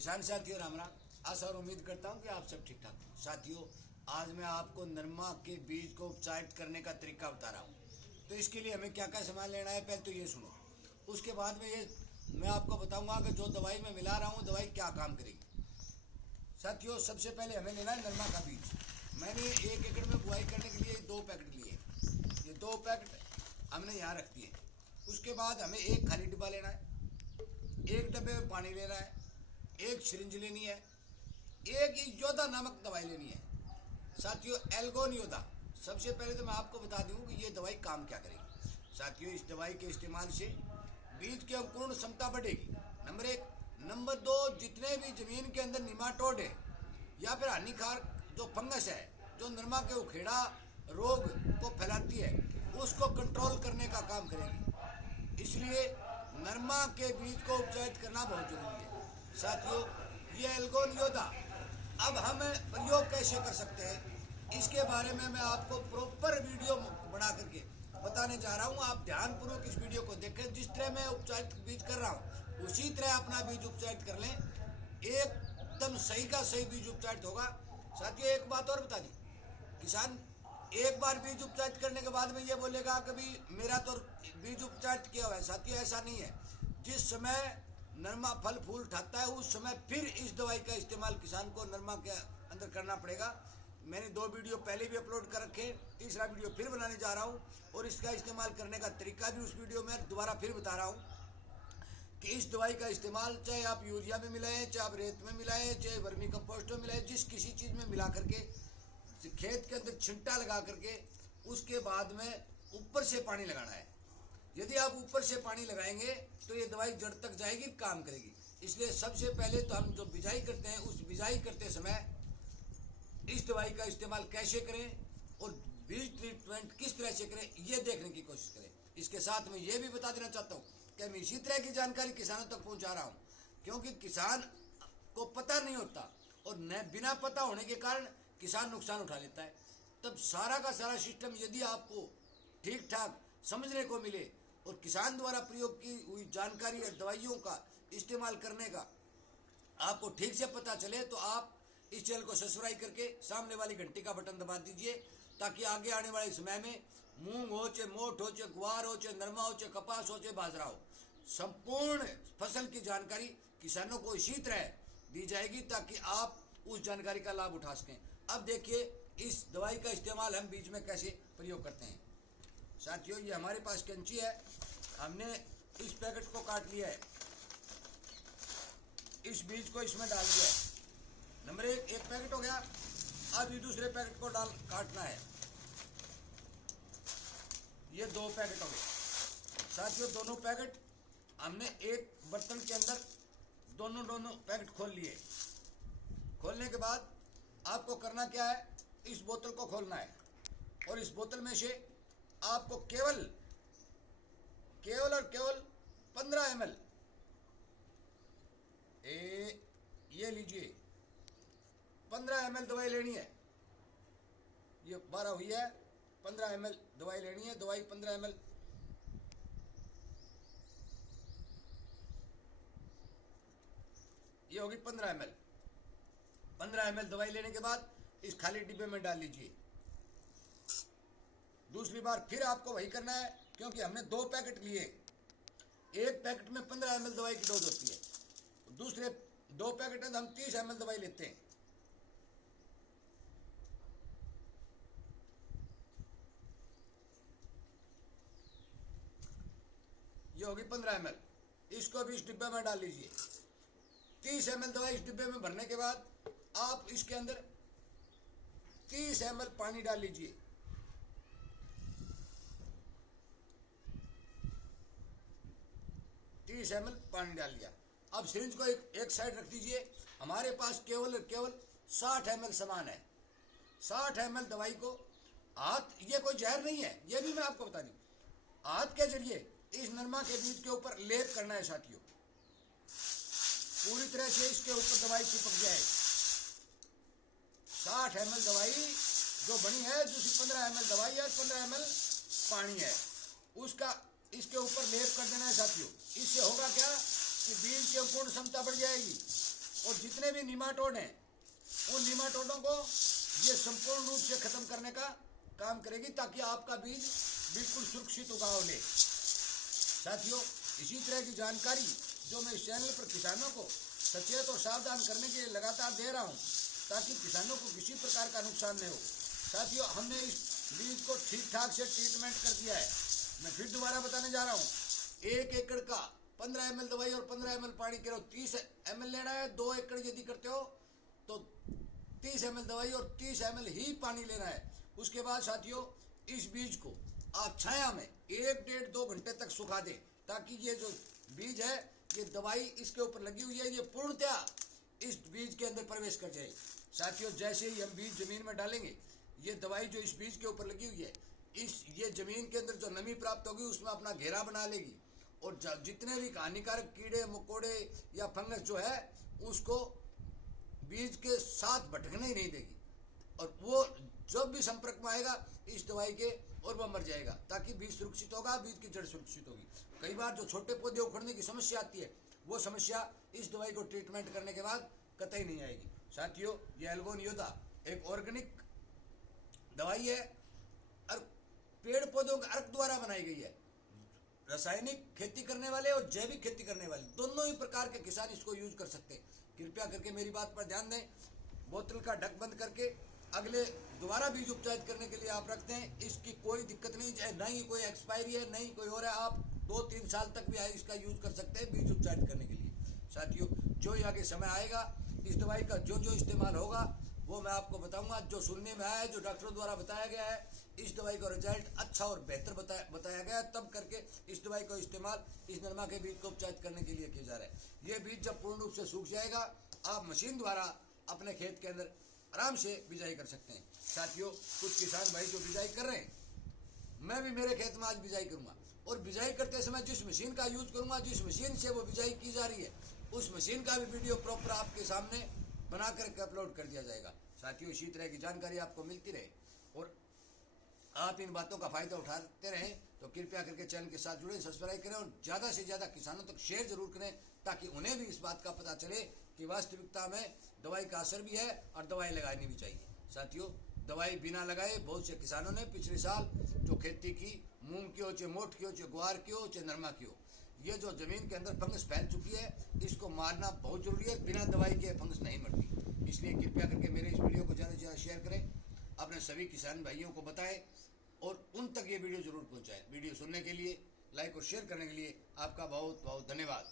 किसान साथियों राम राम। आशा और उम्मीद करता हूँ कि आप सब ठीक ठाक हो। साथियों, आज मैं आपको नरमा के बीज को उपचारित करने का तरीका बता रहा हूँ। तो इसके लिए हमें क्या क्या सामान लेना है, पहले तो ये सुनो। उसके बाद में ये मैं आपको बताऊंगा कि जो दवाई मैं मिला रहा हूँ दवाई क्या काम करेगी। साथियों, सबसे पहले हमें लेना है नरमा का बीज। मैंने 1 एकड़ में बुआई करने के लिए 2 पैकेट लिए। ये 2 पैकेट हमने यहाँ रख दिए। उसके बाद हमें एक खाली डिब्बा लेना है, 1 डब्बे में पानी लेना है, 1 सिरिंज लेनी है, 1 योदा नामक दवाई लेनी है। साथियों, एल्गोन योदा। सबसे पहले तो मैं आपको बता दूं कि ये दवाई काम क्या करेगी। साथियों, इस दवाई के इस्तेमाल से बीज की अंकुरण क्षमता बढ़ेगी, नंबर 1। नंबर 2, जितने भी जमीन के अंदर निमाटोड है या फिर हानिकारक जो फंगस है जो नरमा के उखेड़ा रोग को फैलाती है उसको कंट्रोल करने का काम करेगी। इसलिए नरमा के बीज को उपचारित करना बहुत जरूरी है। साथियों, ये एल्गोन योदा अब हम प्रयोग कैसे कर सकते हैं इसके बारे में मैं आपको प्रॉपर वीडियो बना करके बताने जा रहा हूँ। आप ध्यानपूर्वक इस वीडियो को देखें। जिस तरह मैं उपचारित बीज कर रहा हूँ उसी तरह अपना बीज उपचारित कर लें, एकदम सही का सही बीज उपचारित होगा। साथियों, एक बात और बता दी, किसान एक बार बीज उपचारित करने के बाद में ये बोलेगा कभी मेरा तो बीज उपचारित किया हुआ है। साथियों, ऐसा नहीं है। जिस समय नरमा फल फूल उठाता है उस समय फिर इस दवाई का इस्तेमाल किसान को नरमा के अंदर करना पड़ेगा। मैंने 2 वीडियो पहले भी अपलोड कर रखे, तीसरा वीडियो फिर बनाने जा रहा हूँ और इसका इस्तेमाल करने का तरीका भी उस वीडियो में दोबारा फिर बता रहा हूँ कि इस दवाई का इस्तेमाल चाहे आप यूरिया में मिलाएं, चाहे आप रेत में मिलाएं, चाहे वर्मी कंपोस्ट में मिलाएं, जिस किसी चीज़ में मिला करके खेत के अंदर छिंटा लगा करके उसके बाद में ऊपर से पानी लगाना है। यदि आप ऊपर से पानी लगाएंगे तो ये दवाई जड़ तक जाएगी, काम करेगी। इसलिए सबसे पहले तो हम जो बिजाई करते हैं उस बिजाई करते समय इस दवाई का इस्तेमाल कैसे करें और बीज ट्रीटमेंट किस तरह से करें ये देखने की कोशिश करें। इसके साथ में ये भी बता देना चाहता हूँ कि मैं इसी तरह की जानकारी किसानों तक पहुँचा रहा हूँ, क्योंकि किसान को पता नहीं होता और न बिना पता होने के कारण किसान नुकसान उठा लेता है। तब सारा का सारा सिस्टम यदि आपको ठीक ठाक समझने को मिले और किसान द्वारा प्रयोग की हुई जानकारी और दवाइयों का इस्तेमाल करने का आपको ठीक से पता चले तो आप इस चैनल को सब्सक्राइब करके सामने वाली घंटी का बटन दबा दीजिए, ताकि आगे आने वाले समय में मूंग हो, चाहे मोठ हो, चाहे गुआर हो, चाहे नरमा हो, चाहे कपास हो, चाहे बाजरा हो, संपूर्ण फसल की जानकारी किसानों को इसी तरह दी जाएगी ताकि आप उस जानकारी का लाभ उठा सकें। अब देखिए इस दवाई का इस्तेमाल हम बीज में कैसे प्रयोग करते हैं। साथियों, ये हमारे पास कैंची है, हमने इस पैकेट को काट लिया है, इस बीज को इसमें डाल दिया है। नंबर 1 पैकेट हो गया। अब ये दूसरे पैकेट को डाल काटना है। ये 2 पैकेट हो गए। साथियों, दोनों पैकेट हमने एक बर्तन के अंदर दोनों पैकेट खोल लिए। खोलने के बाद आपको करना क्या है, इस बोतल को खोलना है और इस बोतल में से आपको केवल और केवल 15 ml ये लीजिए 15 ml दवाई लेनी है। ये 12 हुई है, 15 ml दवाई लेनी है। दवाई 15 ml ये होगी 15 ml। 15 ml दवाई लेने के बाद इस खाली डिब्बे में डाल लीजिए। दूसरी बार फिर आपको वही करना है, क्योंकि हमने 2 पैकेट लिए। एक पैकेट में 15 ml दवाई की डोज होती है, दूसरे 2 पैकेट में हम 30 ml दवाई लेते हैं। ये होगी 15 ml, इसको भी इस डिब्बे में डाल लीजिए। 30 ml दवाई इस डिब्बे में भरने के बाद आप इसके अंदर 30 ml पानी डाल लीजिए। ml पानी डाल लिया। अब सिरिंज को एक साइड रख दीजिए। हमारे पास केवल 60 ml सामान है। 60 ml दवाई को हाथ, ये कोई जहर नहीं है, ये भी मैं आपको बता दूं, हाथ के जरिए इस नरमा के बीज के ऊपर लेप करना है। साथियों, पूरी तरह से इसके ऊपर दवाई चिपक जाए। 60 ml दवाई जो बनी है, जो 15 ml दवाई है, 15 ml पानी है, उसका इसके ऊपर लेप कर देना है। साथियों, इससे होगा क्या कि बीज की अंकुरण क्षमता बढ़ जाएगी और जितने भी निमाटोड हैं उन निमाटोडों को ये संपूर्ण रूप से खत्म करने का काम करेगी, ताकि आपका बीज बिल्कुल सुरक्षित उगाव ले। साथियों, इसी तरह की जानकारी जो मैं इस चैनल पर किसानों को सचेत और सावधान करने के लिए लगातार दे रहा हूँ, ताकि किसानों को किसी प्रकार का नुकसान नहीं हो। साथियों, हमने इस बीज को ठीक ठाक से ट्रीटमेंट कर दिया है। मैं फिर दोबारा बताने जा रहा हूँ, 1 एकड़ का 15 ml दवाई और 15 ml पानी करो, 30 ml लेना है। 2 एकड़ यदि करते हो तो 30 ml दवाई और 30 ml ही पानी लेना है। उसके बाद साथियों, इस बीज को आप छाया में 1-1.5-2 घंटे तक सुखा दें, ताकि ये जो बीज है, ये दवाई इसके ऊपर लगी हुई है, ये पूर्णतया इस बीज के अंदर प्रवेश कर जाए। साथियों, जैसे ही हम बीज जमीन में डालेंगे, ये दवाई जो इस बीज के ऊपर लगी हुई है, ये जमीन के अंदर जो नमी प्राप्त होगी उसमें अपना घेरा बना लेगी, और जितने भी हानिकारक कीड़े मकोड़े या फंगस जो है उसको बीज के साथ भटकने ही नहीं देगी, और वो जब भी संपर्क में आएगा इस दवाई के, और वह मर जाएगा, ताकि बीज सुरक्षित होगा, बीज की जड़ सुरक्षित होगी। कई बार जो छोटे पौधे उखड़ने की समस्या आती है, वो समस्या इस दवाई को ट्रीटमेंट करने के बाद कतई नहीं आएगी। साथियों, ये एल्गोन योदा एक ऑर्गेनिक दवाई है और पेड़ पौधों के अर्क द्वारा बनाई गई है। रासायनिक खेती करने वाले और जैविक खेती करने वाले दोनों ही प्रकार के किसान इसको यूज कर सकते हैं। कृपया करके मेरी बात पर ध्यान दें। बोतल का ढक बंद करके अगले दोबारा बीज उपचारित करने के लिए आप रखते हैं, इसकी कोई दिक्कत नहीं है, नहीं कोई एक्सपायरी है, नहीं कोई और है। आप 2-3 साल तक भी इसका यूज कर सकते हैं बीज उपचारित करने के लिए। साथियों, जो ही आगे समय आएगा, इस दवाई का जो जो इस्तेमाल होगा वो मैं आपको बताऊंगा। जो सुनने में आया है, जो डॉक्टरों द्वारा बताया गया है, इस दवाई का रिजल्ट अच्छा और बेहतर बताया गया है, तब करके इस दवाई का इस्तेमाल इस नरमा के बीज को उपचारित करने के लिए किया जा रहा है। ये बीज जब पूर्ण रूप से सूख जाएगा, आप मशीन द्वारा अपने खेत के अंदर आराम से बिजाई कर सकते हैं। साथियों, कुछ किसान भाई जो बिजाई कर रहे हैं, मैं भी मेरे खेत में आज बिजाई करूंगा, और बिजाई करते समय जिस मशीन का यूज करूंगा, जिस मशीन से वो बिजाई की जा रही है, उस मशीन का भी वीडियो प्रॉपर आपके सामने बना करके अपलोड कर दिया जाएगा। साथियों, इसी तरह की जानकारी आपको मिलती रहे और आप इन बातों का फायदा उठाते रहें, तो कृपया करके चैनल के साथ जुड़े, सब्सक्राइब करें और ज़्यादा से ज़्यादा किसानों तक शेयर जरूर करें, ताकि उन्हें भी इस बात का पता चले कि वास्तविकता में दवाई का असर भी है और दवाई लगानी भी चाहिए। साथियों, दवाई बिना लगाए बहुत से किसानों ने पिछले साल जो खेती की, मूंग की हो, चाहे मोठ की हो, चाहे ग्वार की हो, चाहे नरमा की हो, ये जो जमीन के अंदर फंगस फैल चुकी है, इसको मारना बहुत जरूरी है। बिना दवाई के फंगस नहीं मरती। इसलिए कृपया करके मेरे इस वीडियो को ज़्यादा से ज़्यादा शेयर करें, अपने सभी किसान भाइयों को बताएं और उन तक ये वीडियो जरूर पहुंचाएं। वीडियो सुनने के लिए, लाइक और शेयर करने के लिए आपका बहुत बहुत धन्यवाद।